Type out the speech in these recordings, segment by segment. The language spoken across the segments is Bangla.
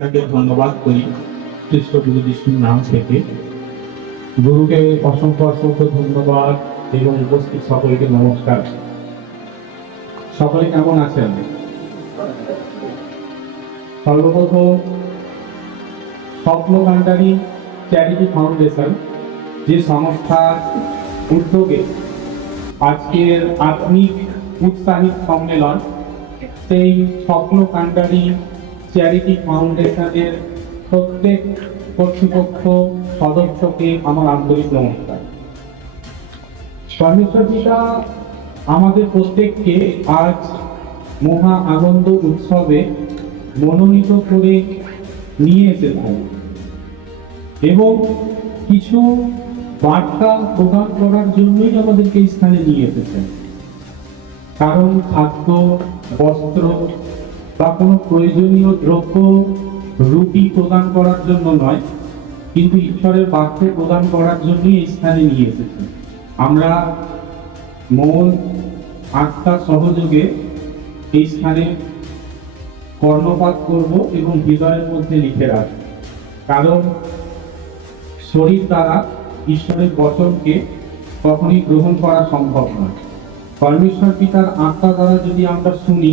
তাকে ধন্যবাদ করি খ্রিস্ট গুরু যিশুর নাম থেকে। গুরুকে অসংখ্য অসংখ্য ধন্যবাদ এবং উপস্থিত সকলকে নমস্কার। সকলে কেমন আছেন? সর্বপ্রথম স্বপ্নকান্ডারী চ্যারিটি ফাউন্ডেশন যে সংস্থার উদ্যোগে আজকের আত্মিক উৎসাহিত সম্মেলন, সেই স্বপ্নকান্ডারী চ্যারিটি ফাউন্ডেশনের প্রত্যেক কর্তৃপক্ষ সদস্যকে আমার আন্তরিক নমস্কার। পরমেশ্বর পিতা আমাদের প্রত্যেককে আজ মহা আনন্দ উৎসবে মনোনীত করে নিয়ে এসেছেন এবং কিছু বার্তা প্রদান করার জন্যই আমাদেরকে এই স্থানে নিয়ে এসেছেন। কারণ খাদ্য, বস্ত্র বা কোনো প্রয়োজনীয় দ্রব্য রুটি প্রদান করার জন্য নয়, কিন্তু ঈশ্বরের বাক্য প্রদান করার জন্যই এই স্থানে নিয়ে এসেছেন। আমরা মন, আত্মা সহযোগে এই স্থানে কর্ণপাত করব এবং হৃদয়ের মধ্যে লিখে রাখব। কারণ শরীর দ্বারা ঈশ্বরের বচনকে কখনই গ্রহণ করা সম্ভব নয়। পরমেশ্বর পিতার আত্মা দ্বারা যদি আমরা শুনি,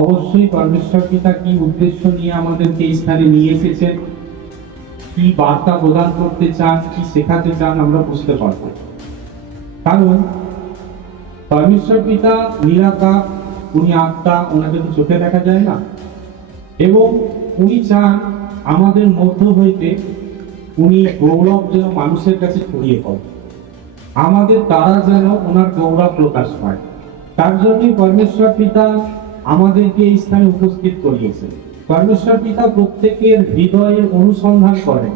অবশ্যই পরমেশ্বর পিতা কি উদ্দেশ্য নিয়ে আমাদেরকে এই স্থানে নিয়ে এসেছেন, কি বার্তা প্রদান করতে চান, কি শেখাতে চান, আমরা বুঝতে পারব। কারণ পরমেশ্বর পিতা নিরাকার, উনি আত্মা, ওনাকে তো চোখে দেখা যায় না, এবং উনি চান আমাদের মধ্য হইতে উনি গৌরব যেন মানুষের কাছে ছড়িয়ে পড়ে, আমাদের দ্বারা যেন ওনার গৌরব প্রকাশ পায়। তার জন্যই পরমেশ্বর পিতা আমাদেরকে এই স্থানে উপস্থিত করিয়েছেন। পরমেশ্বর পিতা প্রত্যেকের হৃদয়ের অনুসন্ধান করেন।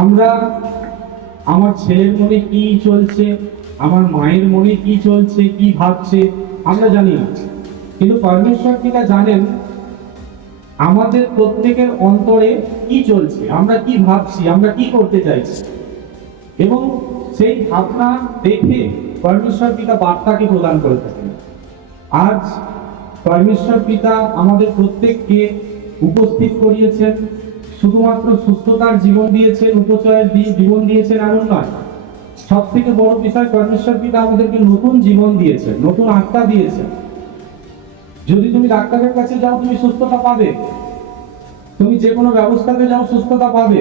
আমরা আমার ছেলের মনে কি চলছে, আমার মায়ের মনে কি চলছে, কি ভাবছে, আমরা জানি না, কিন্তু পরমেশ্বর পিতা জানেন আমাদের প্রত্যেকের অন্তরে কি চলছে, আমরা কি ভাবছি, আমরা কি করতে চাইছি, এবং সেই ভাবনা দেখে পরমেশ্বর পিতা বার্তাকে প্রদান করে থাকেন। আজ পরমেশ্বর পিতা আমাদের প্রত্যেককে উপস্থিত করিয়েছেন, শুধুমাত্র সুস্থতার জীবন দিয়েছেন, উপচয়ের জীবন দিয়েছেন এমন নয়। সব থেকে বড় বিষয়, পরমেশ্বর পিতা আমাদেরকে নতুন জীবন দিয়েছেন, নতুন আত্মা দিয়েছেন। যদি তুমি ডাক্তারের কাছে যাও, তুমি সুস্থতা পাবে, তুমি যে কোনো ব্যবস্থাতে যাও, সুস্থতা পাবে,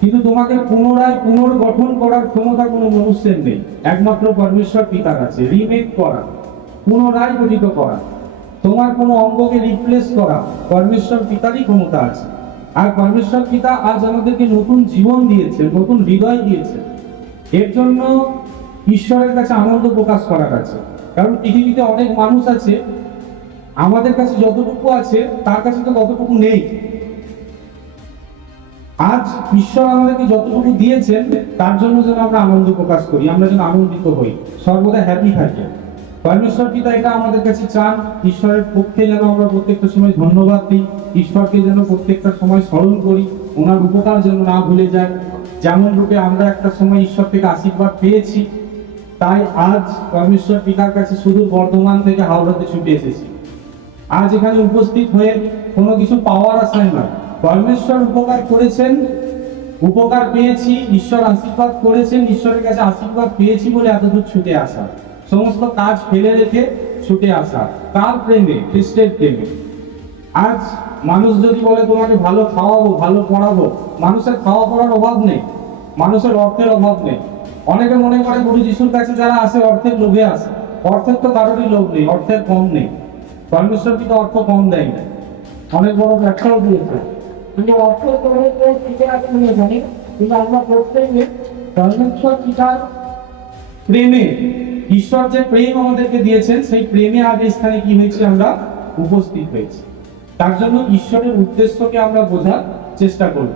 কিন্তু তোমাকে পুনরায় পুনর্গঠন করার ক্ষমতা কোনো মানুষের নেই, একমাত্র পরমেশ্বর পিতার আছে। রিমেক করা, পুনরায় গঠিত করা, তোমার কোনো অঙ্গকে রিপ্লেস করা পরমেশ্বর পিতারই ক্ষমতা আছে। আর পরমেশ্বর পিতা আজ আমাদেরকে নতুন জীবন দিয়েছে, নতুন হৃদয় দিয়েছে। এর জন্য ঈশ্বরের কাছে আনন্দ প্রকাশ করার আছে। কারণ পৃথিবীতে অনেক মানুষ আছে, আমাদের কাছে যতটুকু আছে তার কাছে তো ততটুকু নেই। আজ ঈশ্বর আমাদেরকে যতটুকু দিয়েছেন তার জন্য যেন আমরা আনন্দ প্রকাশ করি, আমরা যেন আনন্দিত হই, সর্বদা হ্যাপি থাকি। পরমেশ্বর পিতা এটা আমাদের কাছে চান। ঈশ্বরের পক্ষে যেন আমরা প্রত্যেকটা সময় ধন্যবাদ দিই, ঈশ্বরকে যেন প্রত্যেকটা সময় স্মরণ করি, ওনার উপকার যেন না ভুলে যায়। যেমন রূপে আমরা একটা সময় ঈশ্বর থেকে আশীর্বাদ পেয়েছি, তাই আজ পরমেশ্বর পিতার কাছে সুদূর বর্ধমান থেকে হাওড়াতে ছুটে এসেছি। আজ এখানে উপস্থিত হয়ে কোনো কিছু পাওয়ার আশায় নয়, পরমেশ্বর উপকার করেছেন, উপকার পেয়েছি, ঈশ্বর আশীর্বাদ করেছেন, ঈশ্বরের কাছে আশীর্বাদ পেয়েছি বলে এতদূর ছুটে আসা, সমস্ত কাজ ফেলে রেখে ছুটে আসা। কার প্রেমে? খ্রিস্টের প্রেমে। আজ মানুষ যদি বলে তোমাকে ভালো খাওয়াবো, ভালো পড়াবো, মানুষের খাওয়া পড়ার অভাব নেই, মানুষের অর্থের অভাব নেই। অনেকে মনে করে গুরু যিশুর কাছে যারা আসে অর্থের লোভে আসে, অর্থের তো কারোরই লোভ নেই, অর্থের কম নেই। পরমেশ্বর কিন্তু অর্থ কম দেয় না, অনেক বড় ব্যবসাও দিয়েছে, কিন্তু অর্থ টিকে রাখতে নিয়ে জানি। কিন্তু আমরা প্রত্যেকে পরমেশ্বর পিতার প্রেমে, ঈশ্বর যে প্রেম আমাদেরকে দিয়েছেন, সেই প্রেমে আজ এই স্থানে কি হয়েছে, আমরা উপস্থিত হয়েছি। তার জন্য ঈশ্বরের উদ্দেশ্যকে আমরা বোঝার চেষ্টা করব।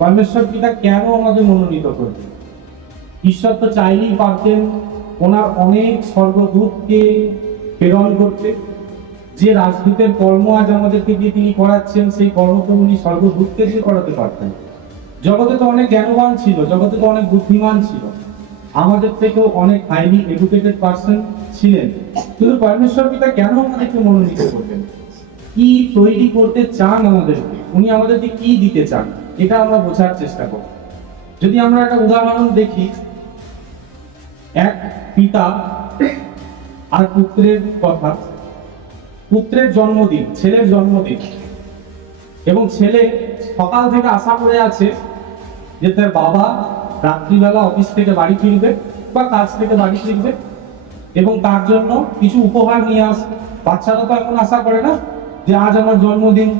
পরমেশ্বর পিতা কেন আমাদের মনোনীত করবেন? ঈশ্বর তো চাইলেই পারতেন ওনার অনেক স্বর্গদূতকে প্রেরণ করতে। যে রাজদূতের কর্ম আজ আমাদেরকে দিয়ে তিনি করাচ্ছেন, সেই কর্ম তো উনি স্বর্গদূতকে দিয়ে করাতে পারতেন। জগতে তো অনেক জ্ঞানবান ছিল, জগতে তো অনেক বুদ্ধিমান ছিল, আমাদের থেকেও অনেক হাইলি এডুকেটেড পার্সন ছিলেন, কিন্তু পরমেশ্বর পিতা কেন আমাদেরকে মনোনীত করবেন? কি তৈরি করতে চান আমাদেরকে, উনি আমাদেরকে কি দিতে চান, এটা আমরা বোঝার চেষ্টা করব। যদি আমরা একটা উদাহরণ দেখি, এক পিতা আর পুত্রের কথা। পুত্রের জন্মদিন, ছেলের জন্মদিন, এবং ছেলে সকাল থেকে আশা করে আছে যে তার বাবা রাত্রিবেলা অফিস থেকে বাড়ি ফিরবে বা কাজ থেকে বাড়ি ফিরবে এবং তার জন্য কিছু উপহার নিয়ে আসবে। বাচ্চারা তো এখন আশা করে না যে আজ আমার জন্মদিন,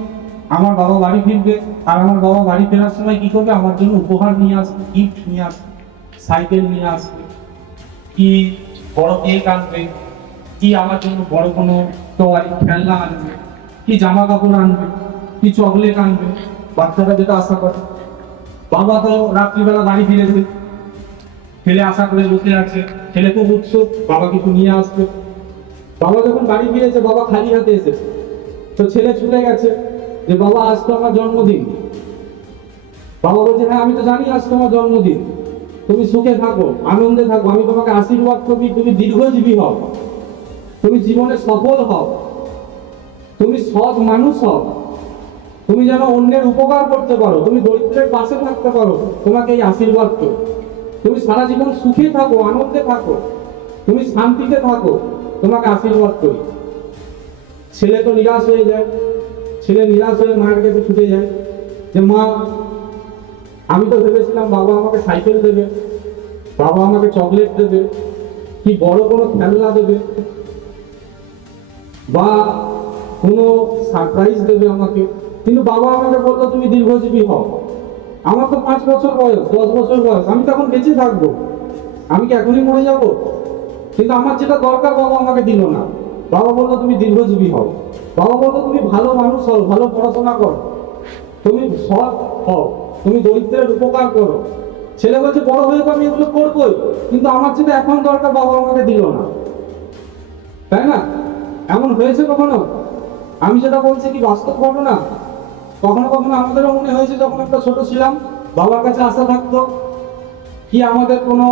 আমার বাবা বাড়ি ফিরবে, আর আমার বাবা বাড়ি ফেরার সময় কি করবে, আমার জন্য উপহার নিয়ে আসবে, গিফট নিয়ে আসবে, সাইকেল নিয়ে আসবে, কি বড় কেক আনবে, কি আমার জন্য বড় কোনো টয় খেলনা আনবে, কি জামা কাপড় আনবে, কি চকলেট আনবে। বাচ্চারা যেটা আশা করে। বাবা তো রাত্রিবেলা বাড়ি ফিরেছে, ছেলে আশা করে বসে আছে, ছেলে খুব উৎসুক বাবা কিছু নিয়ে আসবে। বাবা যখন বাড়ি ফিরেছে, বাবা খালি হাতে এসেছে, তো ছেলে ছুটে গেছে যে বাবা আজ তো আমার জন্মদিন। বাবা বলছে হ্যাঁ আমি তো জানি আজ তোমার জন্মদিন, তুমি সুখে থাকো, আনন্দে থাকো, আমি তোমাকে আশীর্বাদ করি, তুমি দীর্ঘজীবী হও, তুমি জীবনে সফল হও, তুমি সৎ মানুষ হও, তুমি যেন অন্যের উপকার করতে পারো, তুমি দরিদ্রের পাশে থাকতে পারো, তোমাকে এই আশীর্বাদ করো, তুমি সারা জীবন সুখে থাকো, আনন্দে থাকো, তুমি শান্তিতে থাকো, তোমাকে আশীর্বাদ করি। ছেলে তো নিরাশ হয়ে যায়, ছেলে নিরাশ হয়ে মায়ের কাছে ছুটে যায় যে মা, আমি তো ভেবেছিলাম বাবা আমাকে সাইকেল দেবে, বাবা আমাকে চকলেট দেবে, কি বড় কোনো খেলনা দেবে, বা কোনো সারপ্রাইজ দেবে আমাকে, কিন্তু বাবা আমাকে বলতো তুমি দীর্ঘজীবী হও। আমার তো 5 বছর বয়স, 10 বছর বয়স, আমি তখন বেঁচে থাকবো, আমি কি এখনই মরে যাব? কিন্তু আমার যেটা দরকার বাবা আমাকে দিল না। বাবা বললো তুমি দীর্ঘজীবী হও, বাবা বললো তুমি ভালো মানুষ হও, ভালো পড়াশোনা করো, তুমি সৎ হও, তুমি দরিদ্রের উপকার করো। ছেলে বলছে বড় হয়ে তো আমি এগুলো করবোই, কিন্তু আমার যেটা এখন দরকার বাবা আমাকে দিল না। তাই না? এমন হয়েছে কখনো? আমি যেটা বলছি কি বাস্তব ঘটনা। কখনো কখনো আমাদেরও মনে হয়েছে যখন একটা ছোট ছিলাম, বাবার কাছে আশা থাকতো কি আমাদের কোনো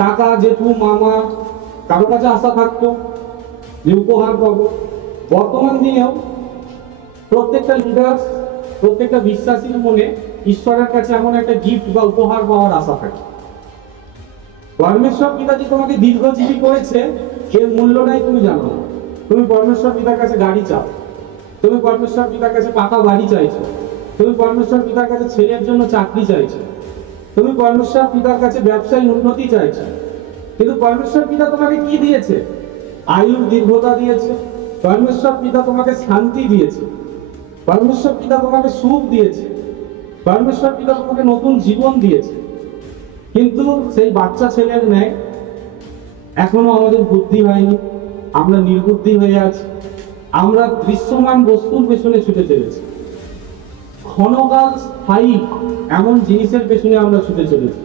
কাকা জেঠু মামা কারোর কাছে আশা থাকতো যে উপহার পাবো। বর্তমান দিনেও প্রত্যেকটা লিডার, প্রত্যেকটা বিশ্বাসীর মনে ঈশ্বরের কাছে এমন একটা গিফট বা উপহার পাওয়ার আশা থাকে। পরমেশ্বর পিতা যে তোমাকে দীর্ঘজীবী করেছে এর মূল্যটাই তুমি জানো না। তুমি পরমেশ্বর পিতার কাছে গাড়ি চাও, তুমি পরমেশ্বর পিতার কাছে পাকা বাড়ি চাইছো, তুমি পরমেশ্বর পিতার কাছে ছেলের জন্য চাকরি চাইছো, তুমি পরমেশ্বর পিতার কাছে ব্যবসায় উন্নতি চাইছো, কিন্তু পরমেশ্বর পিতা তোমাকে কি দিয়েছে? আয়ুর দীর্ঘতা দিয়েছে, পরমেশ্বর পিতা তোমাকে শান্তি দিয়েছে, পরমেশ্বর পিতা তোমাকে সুখ দিয়েছে, পরমেশ্বর পিতা তোমাকে নতুন জীবন দিয়েছে। কিন্তু সেই বাচ্চা ছেলের ন্যায় এখনো আমাদের বুদ্ধি হয়নি, আমরা নির্বুদ্ধি হয়ে আছি। আমরা দৃশ্যমান বস্তুর পেছনে ছুটে চলেছি, ক্ষণকাল স্থায়ী এমন জিনিসের পেছনে আমরা ছুটে চলেছি,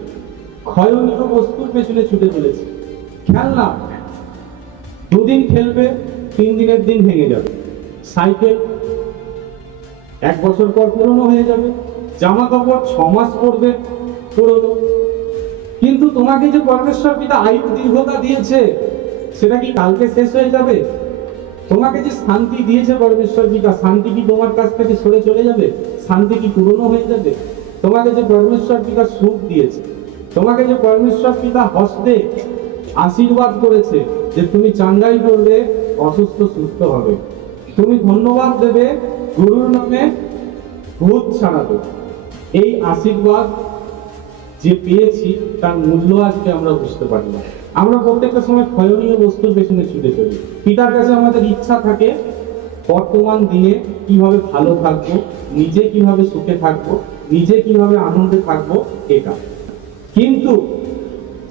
ক্ষয়নীয় বস্তুর পেছনে ছুটে চলেছি। খেলনা 2 দিন খেলবে, 3 দিনের দিন ভেঙে যাবে। সাইকেল 1 বছর পর পুরনো হয়ে যাবে। জামা কাপড় 6 মাস পরবে, পুরনো। কিন্তু তোমাকে যে পরমেশ্বর পিতা আয়ু দীর্ঘতা দিয়েছে সেটা কি কালকে শেষ হয়ে যাবে? তোমাকে যে শান্তি দিয়েছে পরমেশ্বর পিতা, শান্তি কি তোমার কাছ থেকে সরে চলে যাবে? শান্তি কি পুরনো হয়ে যাবে? তোমাকে যে পরমেশ্বর পিতা সুখ দিয়েছে, তোমাকে যে পরমেশ্বর পিতা হস্তে আশীর্বাদ করেছে যে তুমি চাঙ্গাই করবে, অসুস্থ সুস্থ হবে, তুমি ধন্যবাদ দেবে, গুরুর নামে ভূত ছাড়াবে, এই আশীর্বাদ যে পেয়েছি তার মূল্য আজকে আমরা বুঝতে পারি না। আমরা প্রত্যেকটা সময় ক্ষয়নীয় বস্তুর পেছনে ছুটে চলি। পিতার কাছে আমাদের ইচ্ছা থাকে বর্তমান দিনে কিভাবে ভালো থাকবো, নিজে কিভাবে সুখে থাকবো, নিজে কিভাবে আনন্দে থাকবো, এটা। কিন্তু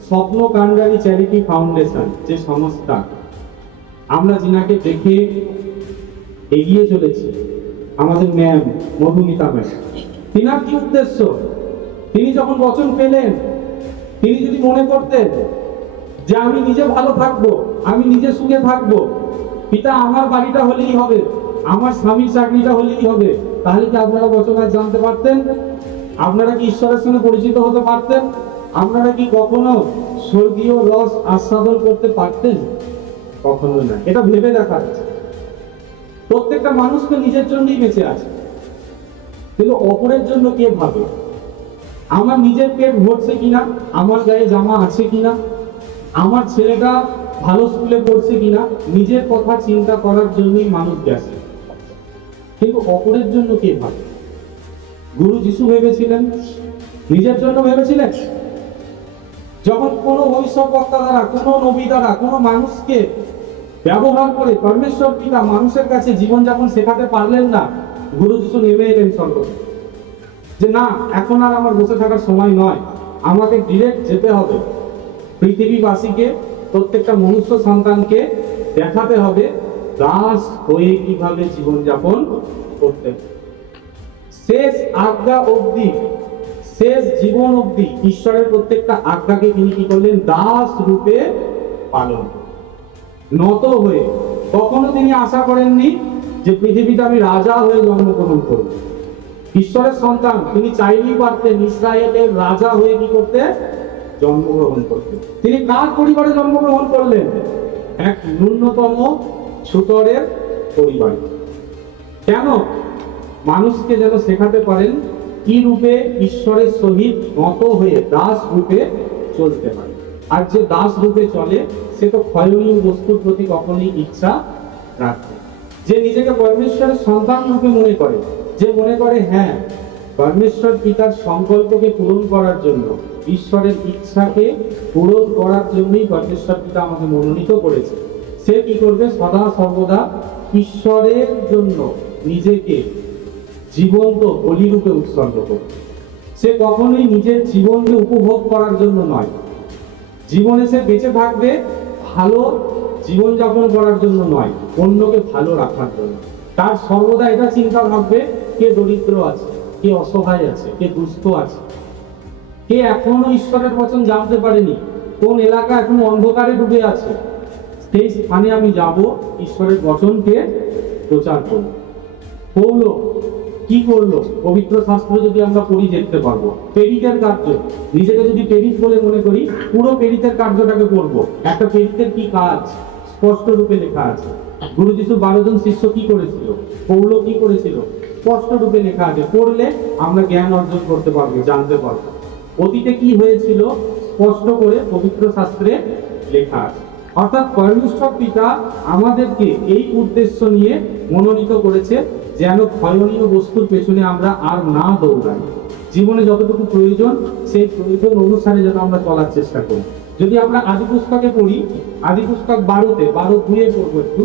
স্বপ্ন কান্ডারি চ্যারিটি ফাউন্ডেশন যে সংস্থা, আমরা যিনাকে দেখে এগিয়ে চলেছি, আমাদের ম্যাম মধুমিতা ম্যাম, তিনার কি উদ্দেশ্য? তিনি যখন বচন পেলেন, তিনি যদি মনে করতেন যে আমি নিজে ভালো থাকবো, আমি নিজে সুখে থাকবো, পিতা আমার বাড়িটা হলেই হবে, আমার স্বামীর চাকরিটা হলেই হবে, তাহলে কি আপনারা বচন আজ জানতে পারতেন? আপনারা কি ঈশ্বরের সঙ্গে পরিচিত হতে পারতেন? আপনারা কি কখনো স্বর্গীয় রস আস্বাদন করতে পারতেন? কখনো না। এটা ভেবে দেখা যাচ্ছে। প্রত্যেকটা মানুষ তো নিজের জন্যই বেঁচে আছে, কিন্তু অপরের জন্য কে ভাবে? আমার নিজের পেট ভরছে কিনা, আমার গায়ে জামা আছে কিনা, আমার ছেলেটা ভালো স্কুলে পড়ছে কিনা, নিজের কথা চিন্তা করার জন্যই মানুষ গেছে, কিন্তু অপরের জন্য কে ভাবে? গুরু যিশু ভেবেছিলেন, নিজের জন্য ভেবেছিলেন? যখন কোনো ভবিষ্যৎবক্তা দ্বারা, কোনো নবী দ্বারা, কোনো মানুষকে ব্যবহার করে পরমেশ্বর পিতা মানুষের কাছে জীবনযাপন শেখাতে পারলেন না, গুরু যিশু নেমে এলেন স্বর্গ থেকে। যে না, এখন আর আমার বসে থাকার সময় নয়, আমাকে ডিরেক্ট যেতে হবে পৃথিবীবাসীকে, প্রত্যেকটা মনুষ্য সন্তানকে দেখাতে হবে দাস হয়ে কিভাবে জীবনযাপন করতে। শেষ আজ্ঞা অবধি, শেষ জীবন অবধি ঈশ্বরের প্রত্যেকটা আজ্ঞাকে তিনি কি করলেন? দাস রূপে পালন, নত হয়ে। কখনো তিনি আশা করেননি যে পৃথিবীতে আমি রাজা হয়ে জন্মগ্রহণ করব। ঈশ্বরের সন্তান, তিনি চাইলেই পারতেন ইসরায়েলের রাজা হয়ে কি করতে? জন্মগ্রহণ করতে। তিনি কার পরিবারে জন্মগ্রহণ করলেন? এক ন্যূনতম ছুতরের পরিবারে। কেন? মানুষকে যেন শেখাতে পারেন কি রূপে ঈশ্বরের সহিত নত হয়ে দাস রূপে চলতে পারে। আর যে দাস রূপে চলে সে তো ক্ষয়নীয় বস্তুর প্রতি কখনোই ইচ্ছা রাখে। যে নিজেকে পরমেশ্বরের সন্তান রূপে মনে করে, যে মনে করে হ্যাঁ পরমেশ্বর পিতার সংকল্পকে পূরণ করার জন্য, ঈশ্বরের ইচ্ছাকে পূরণ করার জন্যই পরমেশ্বর পিতা আমাকে মনোনীত করেছে, সে কি করবে? সদা সর্বদা ঈশ্বরের জন্য নিজেকে জীবন্ত বলি রূপে উৎসর্গ করবে। সে কখনোই নিজের জীবনকে উপভোগ করার জন্য নয়, জীবনে সে বেঁচে থাকবে ভালো জীবনযাপন করার জন্য নয়, অন্যকে ভালো রাখার জন্য। তার সর্বদা এটা চিন্তা ভাববে কে দরিদ্র আছে, কে অসহায় আছে, কে দুস্থ আছে, কে এখনো ঈশ্বরের বচন জানতে পারেনি, কোন এলাকা এখনো অন্ধকারে ডুবে আছে, সেই স্থানে আমি যাব, ঈশ্বরের বচনকে প্রচার করব। পৌল কি করলো? পবিত্র শাস্ত্র যদি আমরা পড়ি দেখতে পারবো পেরিতের কার্য। নিজেকে যদি পেরিত বলে মনে করি, পুরো পেরিতের কার্যটাকে পড়বো। একটা পেরিতের কি কাজ স্পষ্ট রূপে লেখা আছে। গুরু যিশু 12 জন শিষ্য কি করেছিল, পৌল কি করেছিল, স্পষ্ট রূপে লেখা আছে। পড়লে আমরা জ্ঞান অর্জন করতে পারবো, জানতে পারবো অতীতে কি হয়েছিল, স্পষ্ট করে পবিত্র শাস্ত্রে লেখা আছে। অর্থাৎ পরমেশ্বর পিতা আমাদেরকে এই উদ্দেশ্য নিয়ে মনোনীত করেছে যেন ক্ষয়নীয় বস্তুর পেছনে আমরা আর না দৌড়াই। জীবনে যতটুকু প্রয়োজন সেই প্রয়োজন অনুসারে যেন আমরা চলার চেষ্টা করি। যদি আমরা আদি পুস্তকে পড়ি, আদি পুস্তক 12-তে 12-2 পড়বো একটু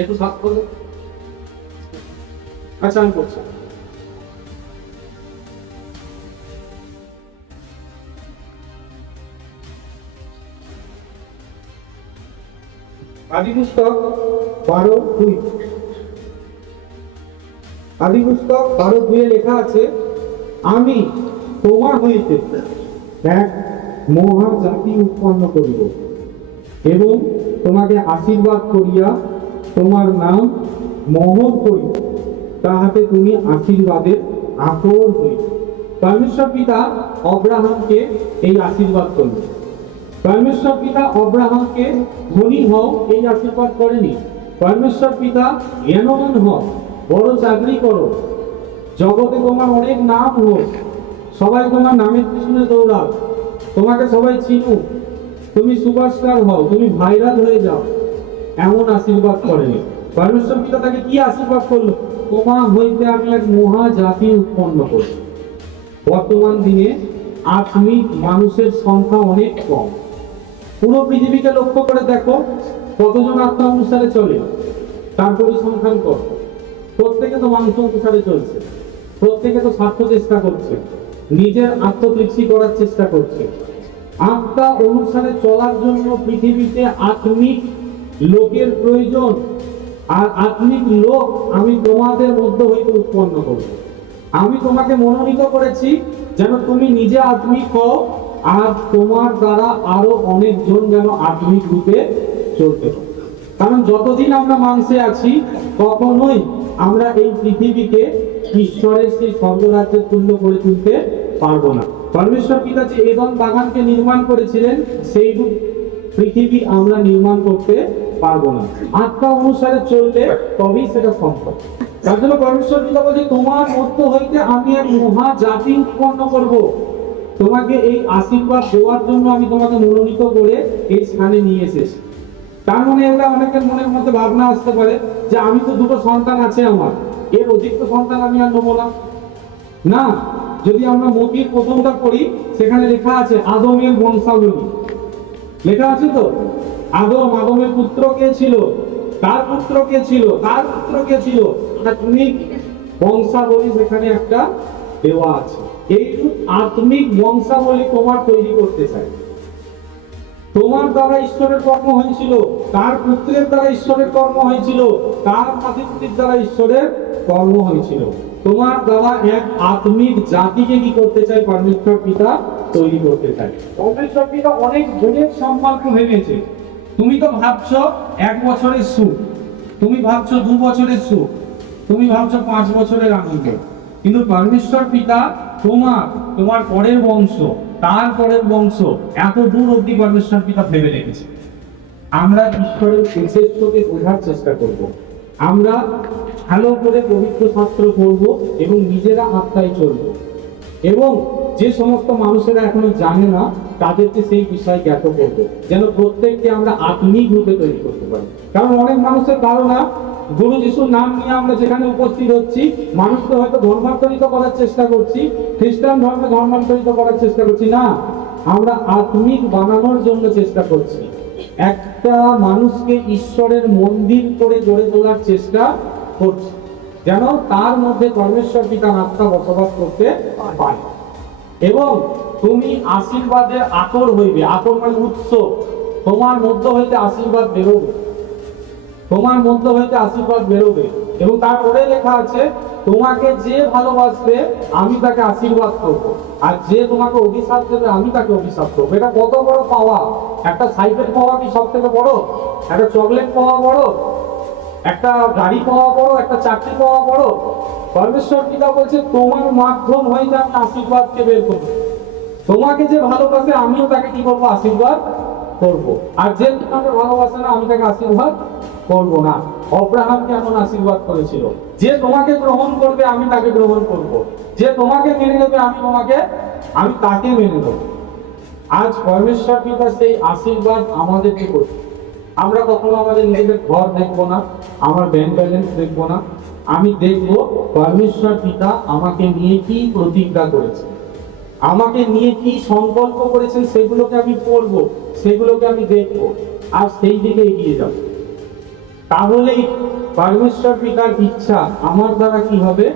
একটু সাত করবো। আচ্ছা আমি পড়ছি। আদি পুস্তক 12-2, আদি পুস্তক 12-2 লেখা আছে, আমি তোমার হইতে এক মহা জাতি উৎপন্ন করিব এবং তোমাকে আশীর্বাদ করিয়া তোমার নাম মহৎ করিব, তাহাতে তুমি আশীর্বাদের আকর হইবে। পরমেশ্বর পিতা অব্রাহামকে এই আশীর্বাদ করলেন। পরমেশ্বর পিতা অব্রাহামকে ধনী হও এই আশীর্বাদ করেনি। পরমেশ্বর পিতা জ্ঞানবান হও, বড় চাকরি করো, জগতে তোমার অনেক নাম হোক, সবাই তোমার নামের পিছনে দৌড়াও, তোমাকে সবাই চিনুক, তুমি সুপারস্টার হও, তুমি ভাইরাল হয়ে যাও, এমন আশীর্বাদ করেনি। পরমেশ্বর পিতা তাকে কি আশীর্বাদ করলো? তোমার হইতে আমি এক মহা জাতি উৎপন্ন করি। বর্তমান দিনে আত্মিক মানুষের সংখ্যা অনেক কম। পুরো পৃথিবীকে লক্ষ্য করে দেখো কতজন আত্মা অনুসারে চলে, তার পরিসংখ্যান কর। প্রত্যেকে তো মাংস অনুসারে চলছে, প্রত্যেকে তো স্বার্থ চেষ্টা করছে, নিজের আত্মতৃপ্তি করার চেষ্টা করছে। আত্মা অনুসারে চলার জন্য পৃথিবীতে আত্মিক লোকের প্রয়োজন। আর আত্মিক লোক আমি তোমাদের মধ্যে হইতে উৎপন্ন করব। আমি তোমাকে মনোনীত করেছি যেন তুমি নিজে আত্মিক হও, আর তোমার দ্বারা আরো অনেকজন যেন আত্মিক রূপে চলতে পারে। কারণ যতদিন আমরা মাংসে আছি কখনোই আমরা এই পৃথিবীকে ঈশ্বরের সেই স্বর্গরাজ্যের তুল্য করে তুলতে পারবো না। পরমেশ্বর পিতা যে এদন বাগানকে নির্মাণ করেছিলেন সেই পৃথিবী আমরা নির্মাণ করতে পারবো না। আত্মা অনুসারে চললে তবেই সেটা সম্ভব। তার জন্য পরমেশ্বর পিতা বলছে, তোমার মধ্য হইতে আমি এক মহা জাতি উৎপন্ন করব। তোমাকে এই আশীর্বাদ দেওয়ার জন্য আমি তোমাকে মনোনীত করে এই স্থানে নিয়ে এসেছি। তার মানে এটা অনেকের মনের মধ্যে ভাবনা আসতে পারে যে আমি তো দুটো সন্তান আছে আমার, এর অধিক তো সন্তান আমি আর নেবো না। না, যদি আমরা মতির প্রথমটা পড়ি, সেখানে লেখা আছে আদমের বংশাবলী, লেখা আছে তো। আদমের পুত্র কে ছিল, তার পুত্র কে ছিল, তার পুত্র কে ছিল, আত্মিক বংশাবলী সেখানে একটা দেওয়া আছে। এই আত্মিক বংশাবলী তোমার তৈরি করতে চাই। তোমার দ্বারা ঈশ্বরের কর্ম হয়েছিল, তার পুত্রের দ্বারা ঈশ্বরের কর্ম হয়েছিল, তার নাতিপুতির দ্বারা ঈশ্বরের কর্ম হয়েছিল। তোমার দ্বারা এক আত্মিক জাতিকে কি করতে চাই পরমেশ্বর পিতা তৈরি করতে চাই। পরমেশ্বর পিতা অনেক গুণের সম্পর্ক ভেবেছে। তুমি তো ভাবছো 1 বছরের সুখ, তুমি ভাবছো 2 বছরের সুখ, তুমি ভাবছো 5 বছরের আনন্দ, কিন্তু পরমেশ্বর পিতা তোমার পরের বংশ, তার পরের বংশ, এত দূর অব্দি পরমেশ্বর পিতা ভেবে রেখেছে। আমরা ঈশ্বরের উদ্দেশ্যকে বোঝার চেষ্টা করব। আমরা ভালো করে পবিত্র শাস্ত্র পড়ব এবং নিজেরা আত্মায় চলব, এবং যে সমস্ত মানুষেরা এখনো জানে না তাদেরকে সেই বিষয় জ্ঞাত করব, যেন প্রত্যেককে আমরা আত্মিক রূপে তৈরি করতে পারি। কারণ অনেক মানুষের ধারণা গুরু যিশুর নাম নিয়ে আমরা যেখানে উপস্থিত হচ্ছি, মানুষকে হয়তো ধর্মান্তরিত করার চেষ্টা করছি, খ্রিস্টান ধর্মে ধর্মান্তরিত করার চেষ্টা করছি না, আমরা আত্মিক বানানোর জন্য চেষ্টা করছি। একটা মানুষকে ঈশ্বরের মন্দির করে গড়ে তোলার চেষ্টা করছি, যেন তার মধ্যে পরমেশ্বর পিতার আত্মা বসবাস করতে পারে। এবং তুমি আশীর্বাদের আতর হইবে, আতর মানে উৎস, তোমার মধ্য হইতে আশীর্বাদ বেরোবে, তোমার মধ্য হইতে আশীর্বাদ বেরোবে। এবং তারপরে লেখা আছে, তোমাকে যে ভালোবাসবে আমি তাকে আশীর্বাদ করব, আর যে তোমাকে অভিশাপ দেবে আমি তাকে অভিশাপ করবো। এটা কত বড় পাওয়া! একটা সাইকেল পাওয়া কি সব থেকে বড়? একটা চকলেট পাওয়া বড়? একটা গাড়ি পাওয়া বড়? একটা চাকরি পাওয়া বড়? পরমেশ্বর পিতা বলছে, তোমার মাধ্যম হইতে আমি আশীর্বাদকে বের করবো। তোমাকে যে ভালোবাসে আমিও তাকে কি করবো? আশীর্বাদ করব। আর যে তোমাকে ভালোবাসে না আমি তাকে আশীর্বাদ করব না। অব্রাহামকে এমন আশীর্বাদ করেছিল, যে তোমাকে গ্রহণ করবে আমি তাকে গ্রহণ করব, যে তোমাকে মেনে নেবে আমি তাকে মেনে নেব। আজ পরমেশ্বর পিতা সেই আশীর্বাদ আমাদেরকে করছে। আমরা কখনো আমাদের নিজেদের ঘর দেখবো না, আমার ব্যাংক ব্যালেন্স দেখবো না, আমি দেখবো পরমেশ্বর পিতা আমাকে নিয়ে কি প্রতিজ্ঞা করেছে, আমাকে নিয়ে কি সংকল্প করেছেন, সেগুলোকে আমি পড়বো, সেগুলোকে আমি দেখবো, আর সেই দিকে এগিয়ে যাব। তাহলেই পরমেশ্বর পিতার ইচ্ছা আমার দ্বারা কি হবে?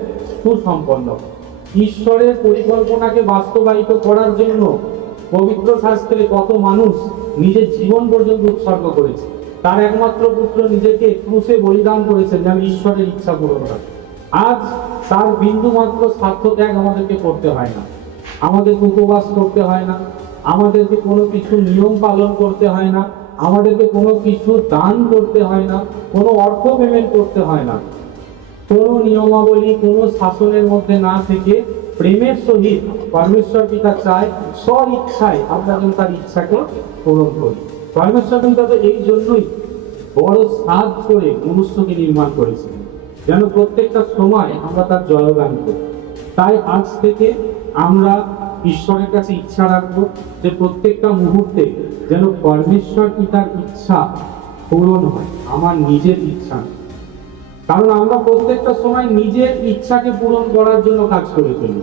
সুসম্পন্ন। ঈশ্বরের পরিকল্পনাকে বাস্তবায়িত করার জন্য পবিত্র শাস্ত্রে কত মানুষ নিজের জীবন পর্যন্ত উৎসর্গ করেছে। তার একমাত্র পুত্র নিজেকে ক্রুশে বলিদান করেছেন যেন ঈশ্বরের ইচ্ছা পূরণ হয়। আজ তার বিন্দু মাত্র স্বার্থ ত্যাগ আমাদেরকে করতে হয় না, আমাদেরকে উপবাস করতে হয় না, আমাদেরকে কোনো কিছু নিয়ম পালন করতে হয় না, আমাদেরকে কোনো কিছু দান করতে হয় না, কোনো অর্থ পেমেন্ট করতে হয় না। কোনো নিয়মাবলী, কোনো শাসনের মধ্যে না থেকে প্রেমের সহিত পরমেশ্বর পিতা চায় স্ব ইচ্ছায় আমরা যেন তার ইচ্ছাকে পূরণ করি। পরমেশ্বর পিতা তো এই জন্যই বড় সাধ করে মনুষ্যকে নির্মাণ করেছিলেন, যেন প্রত্যেকটা সময় আমরা তার জয়গান করি। তাই আজ থেকে আমরা ঈশ্বরের কাছে ইচ্ছা রাখবো যে প্রত্যেকটা মুহূর্তে যেন পরমেশ্বর পিতার ইচ্ছা পূরণ হয়, আমার নিজের ইচ্ছা। কারণ আমরা প্রত্যেকটা সময় নিজের ইচ্ছাকে পূরণ করার জন্য কাজ করে চলি,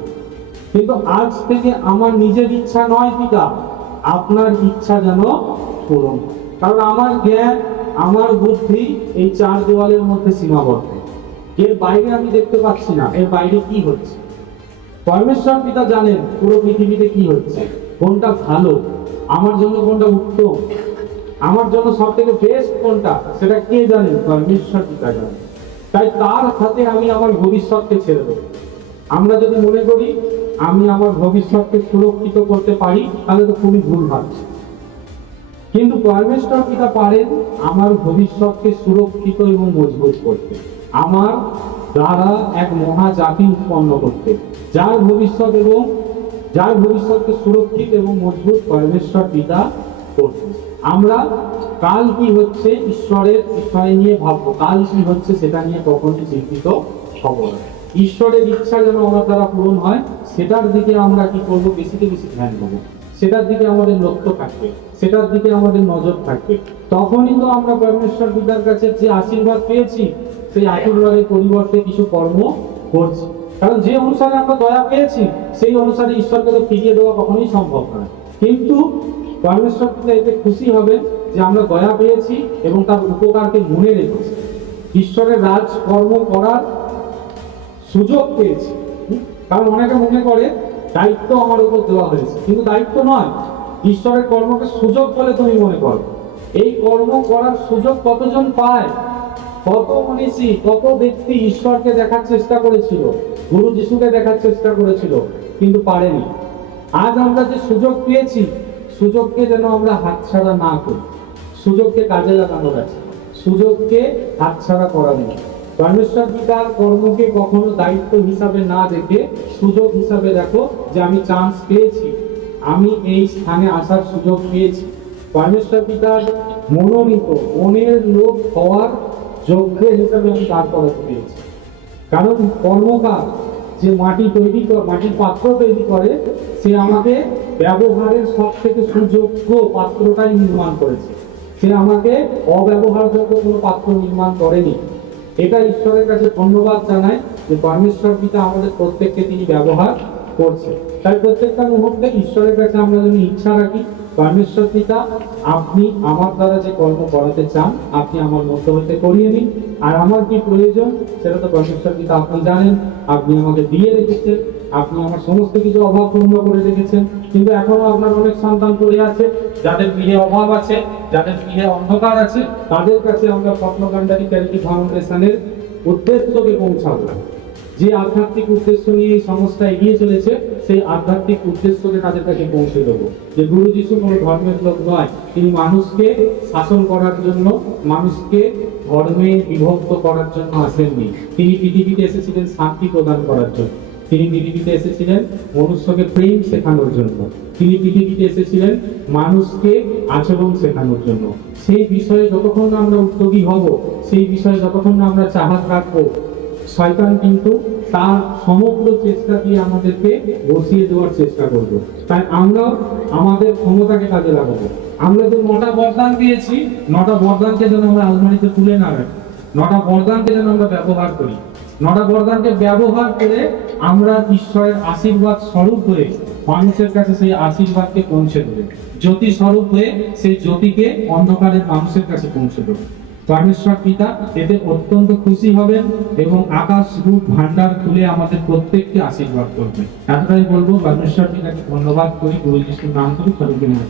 কিন্তু আজ থেকে আমার নিজের ইচ্ছা নয় পিতা, আপনার ইচ্ছা যেন পূরণ। কারণ আমার জ্ঞান, আমার বুদ্ধি এই 4 দেওয়ালের মধ্যে সীমাবদ্ধ, এর বাইরে আমি দেখতে পাচ্ছি না এর বাইরে কি হচ্ছে। পরমেশ্বর পিতা জানেন পুরো পৃথিবীতে কি হচ্ছে, কোনটা ভালো, আমার জন্য কোনটা উত্তম, আমার জন্য সব থেকে বেস্ট কোনটা, সেটা কে জানেন? পরমেশ্বর পিতা জানেন। তাই তার হাতে আমি আমার ভবিষ্যৎকে ছেড়ে দেবো। আমরা যদি মনে করি আমি আমার ভবিষ্যৎকে সুরক্ষিত করতে পারি, তাহলে তো খুবই ভুল ভাবছি। কিন্তু পরমেশ্বর পিতা পারেন আমার ভবিষ্যৎকে সুরক্ষিত এবং মজবুত করতে, আমার দ্বারা এক মহা জাতি উৎপন্ন করতে, যার ভবিষ্যৎকে সুরক্ষিত এবং মজবুত পরমেশ্বর পিতা করতে। আমরা কাল কি হচ্ছে ঈশ্বরের বিষয় নিয়ে ভাববো, কাল কি হচ্ছে সেটা নিয়ে কখনোই চিন্তিত হব না। ঈশ্বরের ইচ্ছা যেন আমার দ্বারা পূরণ হয়, সেটার দিকে আমরা কি করবো, বেশিতে বেশি ধ্যান দেবো, সেটার দিকে আমাদের লক্ষ্য থাকবে, সেটার দিকে আমাদের নজর থাকবে। তখনই তো আমরা পরমেশ্বর পিতার কাছে যে আশীর্বাদ পেয়েছি, সেই আশীর্বাদের পরিবর্তে কিছু কর্ম করছি। কারণ যে অনুসারে আমরা দয়া পেয়েছি, সেই অনুসারে ঈশ্বরকে তো ফিরিয়ে দেওয়া কখনোই সম্ভব নয়। কিন্তু পরমেশ্বর পিতা এতে খুশি হবে যে আমরা দয়া পেয়েছি এবং তার উপকারকে মনে রেখেছি, ঈশ্বরের রাজকর্ম করার সুযোগ পেয়েছি। কারণ অনেকে মনে করে দায়িত্ব আমার উপর দেওয়া হয়েছে, কিন্তু দায়িত্ব নয়, ঈশ্বরের কর্মকে সুযোগ বলে তুমি মনে করো। এই কর্ম করার সুযোগ কতজন পায়? কত মনীষী, কত ব্যক্তি ঈশ্বরকে দেখার চেষ্টা করেছিল, গুরু যিশুকে দেখার চেষ্টা করেছিল, কিন্তু পারেনি। আজ আমরা যে সুযোগ পেয়েছি, সুযোগকে যেন আমরা হাতছাড়া না করি, সুযোগকে কাজে লাগানোর আছে, সুযোগকে হাতছাড়া করা নেই। পরমেশ্বর পিতার কর্মকে কখনো দায়িত্ব হিসাবে না দেখে সুযোগ হিসাবে দেখো, যে আমি চান্স পেয়েছি, আমি এই স্থানে আসার সুযোগ পেয়েছি। পরমেশ্বর পিতার মনোনীত মনের লোক হওয়ার যোগ্য হিসাবে আমি দাঁড় করাতে পেরেছি। কারণ কর্মকার যে মাটি তৈরি করে, মাটির পাত্র তৈরি করে, সে আমাকে ব্যবহারের সব থেকে সুযোগ্য পাত্রটাই নির্মাণ করেছে, সে আমাকে অব্যবহারযোগ্য কোনো পাত্র নির্মাণ করেনি। এটা ঈশ্বরের কাছে ধন্যবাদ জানাই যে পরমেশ্বর পিতা আমাদের প্রত্যেককে তিনি ব্যবহার করছে। তাই প্রত্যেকটা মুহূর্তে ঈশ্বরের কাছে আমরা যদি ইচ্ছা রাখি, পরমেশ্বর পিতা আপনি আমার দ্বারা যে কর্ম করাতে চান, আপনি আমার মধ্য হতে করিয়ে নিন। আর আমার কি প্রয়োজন সেটা তো পরমেশ্বর পিতা আপনি জানেন, আপনি আমাকে দিয়ে রেখেছেন, আপনি আমার সমস্ত কিছু অভাব পূর্ণ করে রেখেছেন। কিন্তু এখনো আপনার অনেক সন্তান পড়ে আছে, যাদের গৃহে অভাব আছে, যাদের গৃহে অন্ধকার আছে, তাদের কাছে আমরা স্বপ্নকাণ্ডারী চ্যারিটি ফাউন্ডেশনের উদ্দেশ্যকে পৌঁছাবো। যে আধ্যাত্মিক উদ্দেশ্য নিয়ে এই সংস্থা এগিয়ে চলেছে, সেই আধ্যাত্মিক উদ্দেশ্যকে তাদের কাছে পৌঁছে দেবো। যে গুরু যিশু কোনো ধর্মের লোক নয়, তিনি মানুষকে শাসন করার জন্য, মানুষকে ধর্মে বিভক্ত করার জন্য আসেননি। তিনি পৃথিবীতে এসেছিলেন শান্তি প্রদান করার জন্য, তিনি পৃথিবীতে এসেছিলেন মনুষ্যকে প্রেম শেখানোর জন্য, তিনি পৃথিবীতে এসেছিলেন মানুষকে আচরণ শেখানোর জন্য। সেই বিষয়ে যতক্ষণ না আমরা উদ্যোগী হব, সেই বিষয়ে যতক্ষণ না আমরা চাহাত রাখবো, শয়তান কিন্তু তার সমগ্র চেষ্টা দিয়ে আমাদেরকে বসিয়ে দেওয়ার চেষ্টা করবে। তাই আমরা আমাদের ক্ষমতাকে কাজে লাগাবো। আমরা যে 9টা বরদান পেয়েছি, 9টা বরদানকে যেন আমরা আলমারিতে তুলে না রাখি, 9টা বরদানকে যেন আমরা ব্যবহার করি। 9টা বরদানকে ব্যবহার করে আমরা ঈশ্বরের আশীর্বাদ স্বরূপ হয়ে মানুষের কাছে সেই আশীর্বাদকে পৌঁছে দেবে, জ্যোতি স্বরূপ হয়ে সেই জ্যোতিকে অন্ধকারের মানুষের কাছে পৌঁছে দেবে। পরমেশ্বর পিতা এতে অত্যন্ত খুশি হবেন এবং আকাশ রূপ ভান্ডার খুলে আমাদের প্রত্যেককে আশীর্বাদ করবেন। এতটাই বলবো, পরমেশ্বর পিতাকে ধন্যবাদ করি, গুরু যিশুর নাম করি, সর্বজনীন।